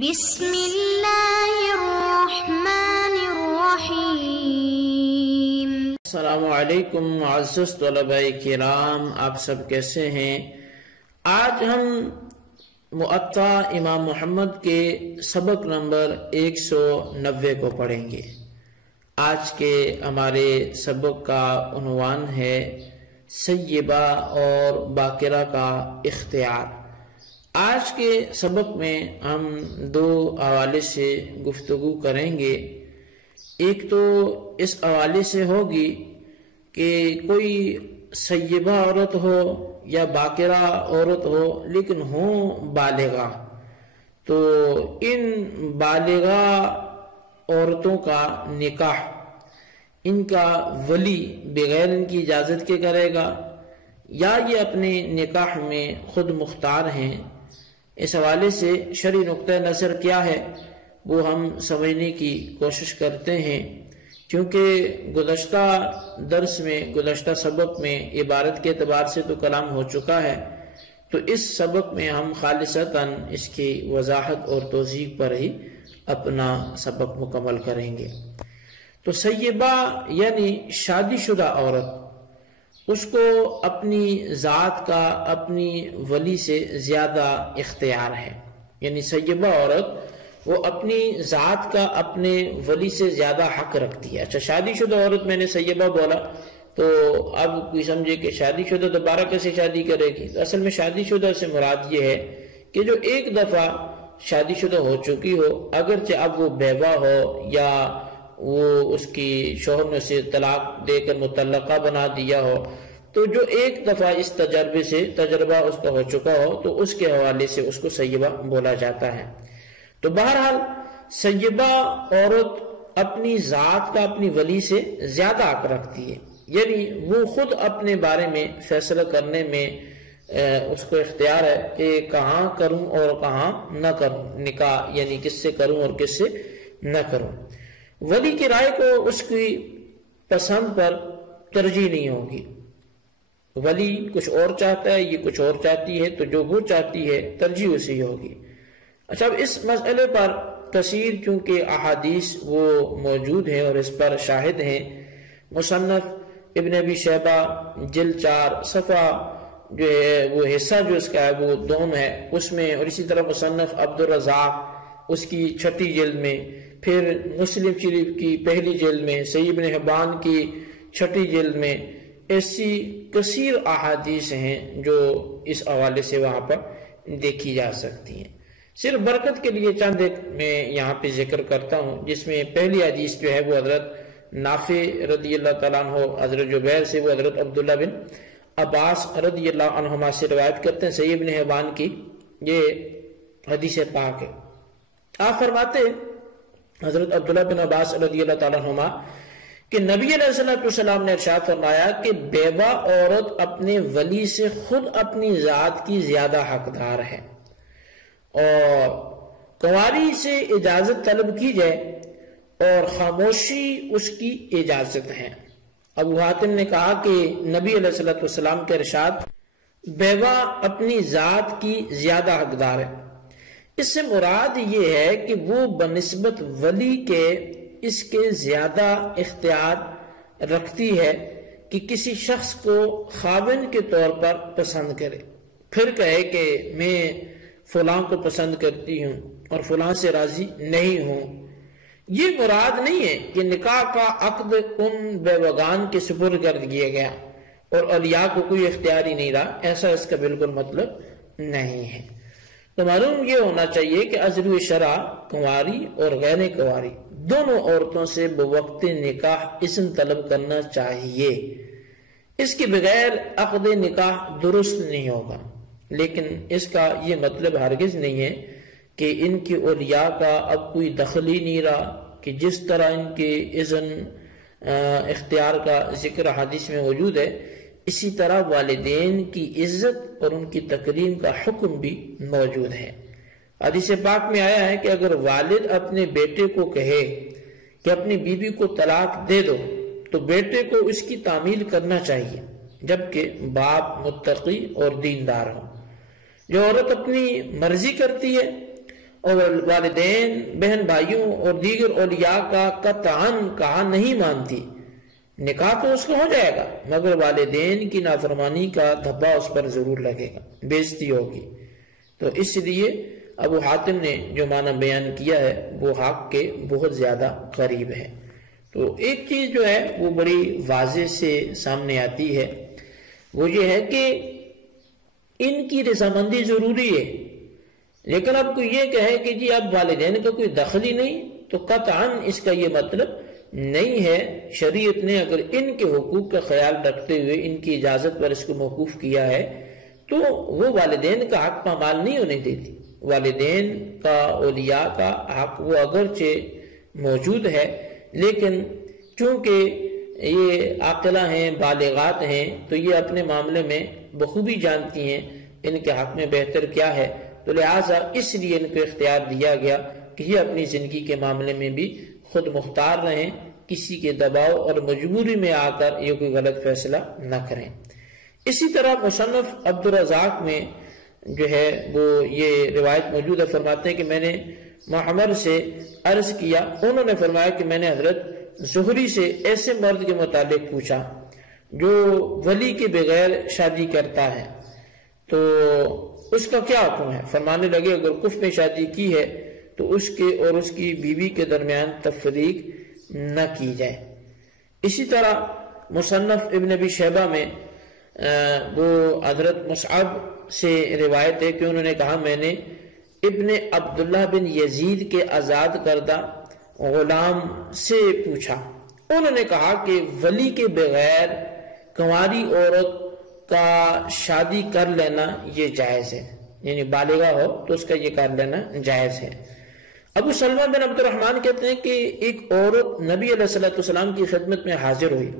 بسم اللہ الرحمن الرحیم۔ السلام علیکم معزز طلباء کرام، آپ سب کیسے ہیں؟ آج ہم مؤطا امام محمد کے سبق نمبر 190 کو پڑھیں گے۔ آج کے ہمارے سبق کا عنوان ہے سیبہ اور باقرہ کا اختیار۔ آج کے سبق میں ہم دو حوالے سے گفتگو کریں گے۔ ایک تو اس حوالے سے ہوگی کہ کوئی سیبہ عورت ہو یا باقرہ عورت ہو لیکن ہوں بالغہ، تو ان بالغہ عورتوں کا نکاح ان کا ولی بغیر ان کی اجازت کے کرے گا یا یہ اپنے نکاح میں خود مختار ہیں؟ اس حوالے سے شرعی نقطہ نظر کیا ہے وہ ہم سمجھنے کی کوشش کرتے ہیں، کیونکہ گزشتہ درس میں گزشتہ سبق میں عبارت کے اعتبار سے تو کلام ہو چکا ہے، تو اس سبق میں ہم خالصتاً اس کی وضاحت اور توضیح پر ہی اپنا سبق مکمل کریں گے۔ تو سیبہ یعنی شادی شدہ عورت، اس کو اپنی ذات کا اپنی ولی سے زیادہ اختیار ہے۔ یعنی سیبہ عورت وہ اپنی ذات کا اپنے ولی سے زیادہ حق رکھتی ہے۔ اچھا، شادی شدہ عورت میں نے سیبہ بولا تو اب کوئی سمجھے کہ شادی شدہ دوبارہ کیسے شادی کرے گی؟ تو اصل میں شادی شدہ سے مراد یہ ہے کہ جو ایک دفعہ شادی شدہ ہو چکی ہو، اگرچہ اب وہ بیوہ ہو یا وہ اس کی شوہر نے اسے طلاق دے کر مطلقہ بنا دیا ہو، تو جو ایک دفعہ اس تجربہ اس کا ہو چکا ہو تو اس کے حوالے سے اس کو سیبہ بولا جاتا ہے۔ تو بہرحال سیبہ عورت اپنی ذات کا اپنی ولی سے زیادہ حق رکھتی ہے، یعنی وہ خود اپنے بارے میں فیصلہ کرنے میں اس کو اختیار ہے کہ کہاں کروں اور کہاں نہ کروں نکاح، یعنی کس سے کروں اور کس سے نہ کروں۔ ولی کی رائے کو اس کی پسند پر ترجیح نہیں ہوگی۔ ولی کچھ اور چاہتا ہے، یہ کچھ اور چاہتی ہے، تو جو وہ چاہتی ہے ترجیح اسی ہوگی۔ اچھا، اب اس مسئلے پر کثیر چونکہ احادیث وہ موجود ہیں اور اس پر شاہد ہیں۔ مصنف ابن ابی شیبہ جلد 4 صفحہ جو ہے وہ حصہ جو اس کا ہے وہ دوم ہے اس میں، اور اسی طرح مصنف عبدالرزاق اس کی 6 جلد میں، پھر مسلم شریف کی 1 جلد میں، صحیح ابن حبان کی 6 جلد میں، ایسی کثیر احادیث ہیں جو اس حوالے سے وہاں پر دیکھی جا سکتی ہیں۔ صرف برکت کے لیے چند ایک میں یہاں پہ ذکر کرتا ہوں، جس میں پہلی حدیث جو ہے وہ حضرت نافع رضی اللہ تعالیٰ عنہ حضرت جبیر سے، وہ حضرت عبداللہ بن عباس رضی اللہ عنہما سے روایت کرتے ہیں، صحیح ابن حبان کی یہ حدیث پاک ہے۔ آپ فرماتے حضرت عبداللہ بن عباس رضی اللہ تعالیٰ عنہما کہ نبی علیہ السلام نے ارشاد فرمایا کہ بیوہ عورت اپنے ولی سے خود اپنی ذات کی زیادہ حقدار ہے، اور کنواری سے اجازت طلب کی جائے اور خاموشی اس کی اجازت ہے۔ ابو حاتم نے کہا کہ نبی علیہ السلام کے ارشاد بیوہ اپنی ذات کی زیادہ حقدار ہے، اس سے مراد یہ ہے کہ وہ بنسبت ولی کے اس کے زیادہ اختیار رکھتی ہے کہ کسی شخص کو خاوند کے طور پر پسند کرے، پھر کہے کہ میں فلاں کو پسند کرتی ہوں اور فلاں سے راضی نہیں ہوں۔ یہ مراد نہیں ہے کہ نکاح کا عقد ان بیوگان کے سپرد کر دیا گیا اور اولیاء کو کوئی اختیار ہی نہیں رہا، ایسا اس کا بالکل مطلب نہیں ہے۔ تو معلوم یہ ہونا چاہیے کہ عزل شرع کنواری اور غیر کنواری دونوں عورتوں سے بوقت نکاح اذن طلب کرنا چاہیے، اس کے بغیر عقد نکاح درست نہیں ہوگا۔ لیکن اس کا یہ مطلب ہرگز نہیں ہے کہ ان کی اولیاء کا اب کوئی دخل ہی نہیں رہا، کہ جس طرح ان کے اذن اختیار کا ذکر حدیث میں موجود ہے، اسی طرح والدین کی عزت اور ان کی تکریم کا حکم بھی موجود ہے۔ حدیث پاک میں آیا ہے کہ اگر والد اپنے بیٹے کو کہے کہ اپنی بیوی کو طلاق دے دو تو بیٹے کو اس کی تعمیل کرنا چاہیے، جبکہ باپ متقی اور دیندار ہو۔ جو عورت اپنی مرضی کرتی ہے اور والدین، بہن بھائیوں اور دیگر اولیاء کا قطعاً کہا نہیں مانتی، نکاح تو اس کا ہو جائے گا، مگر والدین کی نافرمانی کا دھبا اس پر ضرور لگے گا، بےعزتی ہوگی۔ تو اس لیے ابو حاتم نے جو معنی بیان کیا ہے وہ حق کے بہت زیادہ قریب ہے۔ تو ایک چیز جو ہے وہ بڑی واضح سے سامنے آتی ہے، وہ یہ ہے کہ ان کی رضامندی ضروری ہے، لیکن اب کوئی یہ کہے کہ جی اب والدین کا کوئی دخل ہی نہیں، تو قطعاً اس کا یہ مطلب نہیں ہے۔ شریعت نے اگر ان کے حقوق کا خیال رکھتے ہوئے ان کی اجازت پر اس کو موقوف کیا ہے تو وہ والدین کا حق پامال نہیں ہونے دیتی۔ والدین کا، اولیاء کا حق وہ اگرچہ موجود ہے، لیکن چونکہ یہ عاقلہ ہیں، بالغات ہیں، تو یہ اپنے معاملے میں بخوبی جانتی ہیں ان کے حق میں بہتر کیا ہے، تو لہٰذا اس لیے ان کو اختیار دیا گیا کہ یہ اپنی زندگی کے معاملے میں بھی خود مختار رہیں، کسی کے دباؤ اور مجبوری میں آ کر یہ کوئی غلط فیصلہ نہ کریں۔ اسی طرح مصنف عبدالرزاق میں جو ہے وہ یہ روایت موجود ہے، فرماتے ہیں کہ میں نے معمر سے عرض کیا، انہوں نے فرمایا کہ میں نے حضرت زہری سے ایسے مرد کے متعلق پوچھا جو ولی کے بغیر شادی کرتا ہے تو اس کا کیا حکم ہے؟ فرمانے لگے اگر کفر میں شادی کی ہے تو اس کے اور اس کی بیوی کے درمیان تفریق نہ کی جائے۔ اسی طرح مصنف ابن ابی شیبہ میں وہ حضرت مصعب سے روایت ہے کہ انہوں نے کہا میں نے ابن عبداللہ بن یزید کے آزاد کردہ غلام سے پوچھا، انہوں نے کہا کہ ولی کے بغیر کنواری عورت کا شادی کر لینا یہ جائز ہے، یعنی بالغہ ہو تو اس کا یہ کر لینا جائز ہے۔ ابو سلمہ بن عبد الرحمن کہتے ہیں کہ ایک عورت نبی علیہ السلام کی خدمت میں حاضر ہوئی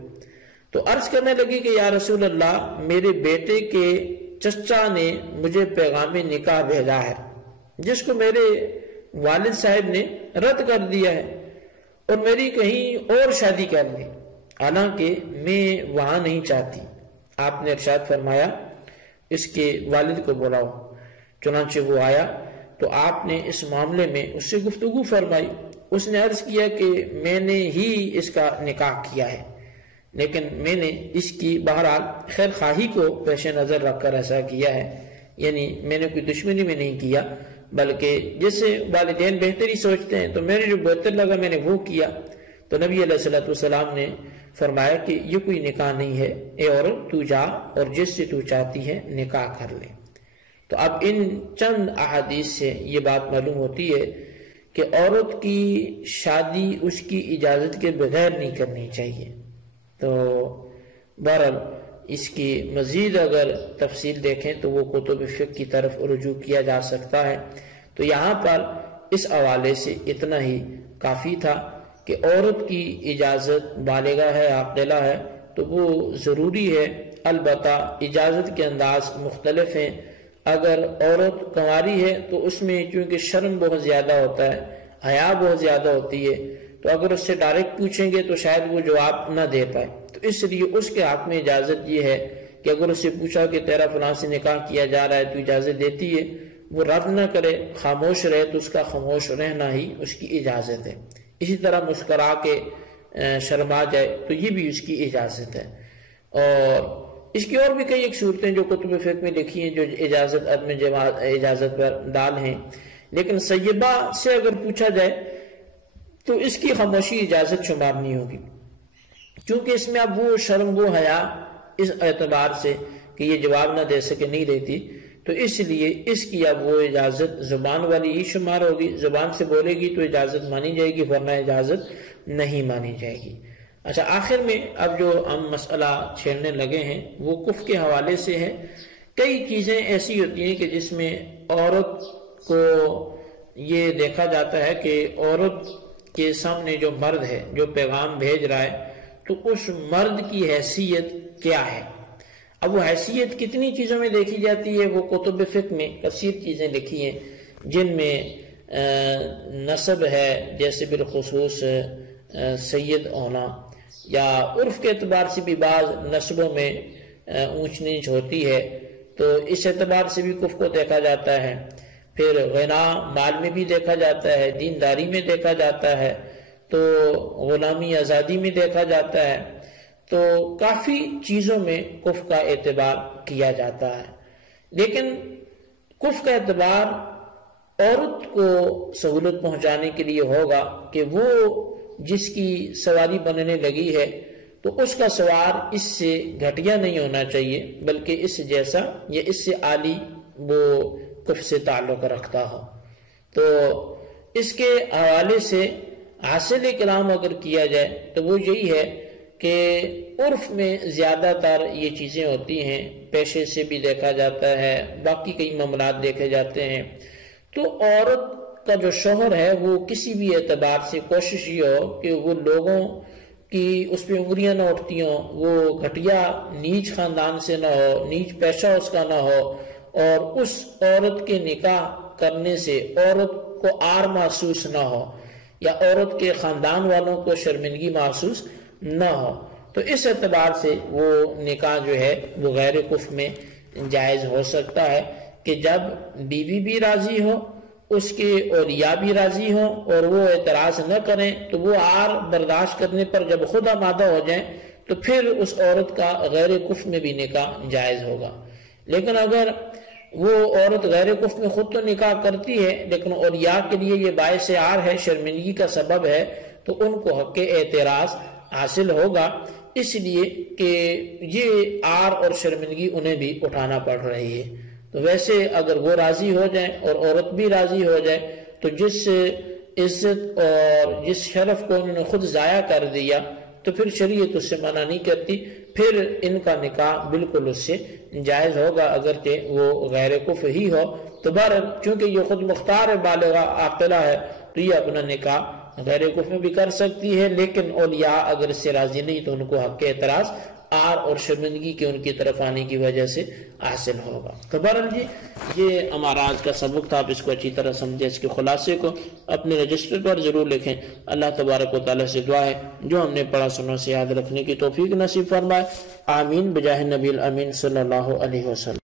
تو عرض کرنے لگی کہ یا رسول اللہ، میرے بیٹے کے چچا نے مجھے پیغام نکاح بھیجا ہے جس کو میرے والد صاحب نے رد کر دیا ہے اور میری کہیں اور شادی کرنی، حالانکہ میں وہاں نہیں چاہتی۔ آپ نے ارشاد فرمایا اس کے والد کو بلاؤ۔ چنانچہ وہ آیا تو آپ نے اس معاملے میں اس سے گفتگو فرمائی۔ اس نے عرض کیا کہ میں نے ہی اس کا نکاح کیا ہے، لیکن میں نے اس کی بہرحال خیر خواہی کو پیش نظر رکھ کر ایسا کیا ہے، یعنی میں نے کوئی دشمنی میں نہیں کیا، بلکہ جیسے والدین بہتری سوچتے ہیں تو میں نے جو بہتر لگا میں نے وہ کیا۔ تو نبی علیہ السلام نے فرمایا کہ یہ کوئی نکاح نہیں ہے، اے عورت تو جا اور جس سے تو چاہتی ہے نکاح کر لے۔ تو اب ان چند احادیث سے یہ بات معلوم ہوتی ہے کہ عورت کی شادی اس کی اجازت کے بغیر نہیں کرنی چاہیے۔ تو بہرحال اس کی مزید اگر تفصیل دیکھیں تو وہ کتب فقہ کی طرف رجوع کیا جا سکتا ہے۔ تو یہاں پر اس حوالے سے اتنا ہی کافی تھا کہ عورت کی اجازت بالغہ ہے، عاقلہ ہے تو وہ ضروری ہے، البتہ اجازت کے انداز مختلف ہیں۔ اگر عورت کنواری ہے تو اس میں چونکہ شرم بہت زیادہ ہوتا ہے، حیا بہت زیادہ ہوتی ہے، تو اگر اس سے ڈائریکٹ پوچھیں گے تو شاید وہ جواب نہ دے پائے، تو اس لیے اس کے حق میں اجازت یہ ہے کہ اگر اس سے پوچھا کہ تیرا فلاں سے نکاح کیا جا رہا ہے تو اجازت دیتی ہے، وہ رد نہ کرے، خاموش رہے تو اس کا خاموش رہنا ہی اس کی اجازت ہے۔ اسی طرح مسکرا کے شرما جائے تو یہ بھی اس کی اجازت ہے۔ اور اس کی اور بھی کئی ایک صورتیں جو کتب فقہ میں لکھی ہیں جو اجازت عدم اجازت پر دال ہیں، لیکن سیبہ سے اگر پوچھا جائے تو اس کی خاموشی اجازت شمار نہیں ہوگی، کیونکہ اس میں اب وہ شرم، وہ حیا اس اعتبار سے کہ یہ جواب نہ دے سکے نہیں دیتی، تو اس لیے اس کی اب وہ اجازت زبان والی ہی شمار ہوگی، زبان سے بولے گی تو اجازت مانی جائے گی، ورنہ اجازت نہیں مانی جائے گی۔ اچھا، آخر میں اب جو ہم مسئلہ چھیڑنے لگے ہیں وہ کفر کے حوالے سے ہے۔ کئی چیزیں ایسی ہوتی ہیں کہ جس میں عورت کو یہ دیکھا جاتا ہے کہ عورت کے سامنے جو مرد ہے جو پیغام بھیج رہا ہے تو اس مرد کی حیثیت کیا ہے۔ اب وہ حیثیت کتنی چیزوں میں دیکھی جاتی ہے، وہ کتب فقہ میں کثیر چیزیں لکھی ہیں، جن میں نسب ہے، جیسے بالخصوص سید ہونا، یا عرف کے اعتبار سے بھی بعض نسبوں میں اونچ نیچ ہوتی ہے، تو اس اعتبار سے بھی کفر کو دیکھا جاتا ہے۔ پھر غنا مال میں بھی دیکھا جاتا ہے، دینداری میں دیکھا جاتا ہے، تو غلامی آزادی میں دیکھا جاتا ہے، تو کافی چیزوں میں کفر کا اعتبار کیا جاتا ہے۔ لیکن کفر کا اعتبار عورت کو سہولت پہنچانے کے لیے ہوگا کہ وہ جس کی سواری بننے لگی ہے تو اس کا سوار اس سے گھٹیا نہیں ہونا چاہیے، بلکہ اس جیسا یا اس سے عالی وہ کفر سے تعلق رکھتا ہو۔ تو اس کے حوالے سے حاصل کلام اگر کیا جائے تو وہ یہی ہے کہ عرف میں زیادہ تر یہ چیزیں ہوتی ہیں، پیشے سے بھی دیکھا جاتا ہے، باقی کئی معاملات دیکھے جاتے ہیں۔ تو عورت کا جو شوہر ہے وہ کسی بھی اعتبار سے کوشش یہ ہو کہ وہ لوگوں کی اس پہ انگلیاں نہ اٹھتی ہوں، وہ گھٹیا نیچ خاندان سے نہ ہو، نیچ پیشہ اس کا نہ ہو، اور اس عورت کے نکاح کرنے سے عورت کو آر محسوس نہ ہو یا عورت کے خاندان والوں کو شرمندگی محسوس نہ ہو۔ تو اس اعتبار سے وہ نکاح جو ہے وہ غیر کفر میں جائز ہو سکتا ہے کہ جب بیوی بھی راضی ہو، اس کے اولیاء بھی راضی ہوں اور وہ اعتراض نہ کریں، تو وہ آر برداشت کرنے پر جب خود آمادہ ہو جائیں تو پھر اس عورت کا غیر کفر میں بھی نکاح جائز ہوگا۔ لیکن اگر وہ عورت غیر کفر میں خود تو نکاح کرتی ہے لیکن اولیاء کے لیے یہ باعث عار ہے، شرمندگی کا سبب ہے، تو ان کو حق اعتراض حاصل ہوگا، اس لیے کہ یہ عار اور شرمندگی انہیں بھی اٹھانا پڑ رہی ہے۔ تو ویسے اگر وہ راضی ہو جائیں اور عورت بھی راضی ہو جائے تو جس عزت اور جس شرف کو انہوں نے خود ضائع کر دیا تو پھر شریعت اس سے منع نہیں کرتی، پھر ان کا نکاح بالکل اس سے جائز ہوگا اگرچہ وہ غیر کفر ہی ہو۔ تو بہرحال چونکہ یہ خود مختار بالغہ عاقلہ ہے تو یہ اپنا نکاح غیر کفر میں بھی کر سکتی ہے، لیکن اولیاء اگر اس سے راضی نہیں تو ان کو حق اعتراض آر اور شرمندگی کے ان کی طرف آنے کی وجہ سے حاصل ہوگا۔ تو بہرحال جی یہ ہمارا آج کا سبق تھا، آپ اس کو اچھی طرح سمجھیں، اس کے خلاصے کو اپنے رجسٹر پر ضرور لکھیں۔ اللہ تبارک و تعالیٰ سے دعا ہے جو ہم نے پڑھا سنا سے یاد رکھنے کی توفیق نصیب فرمائے، آمین بجاہ نبی الامین صلی اللہ علیہ وسلم۔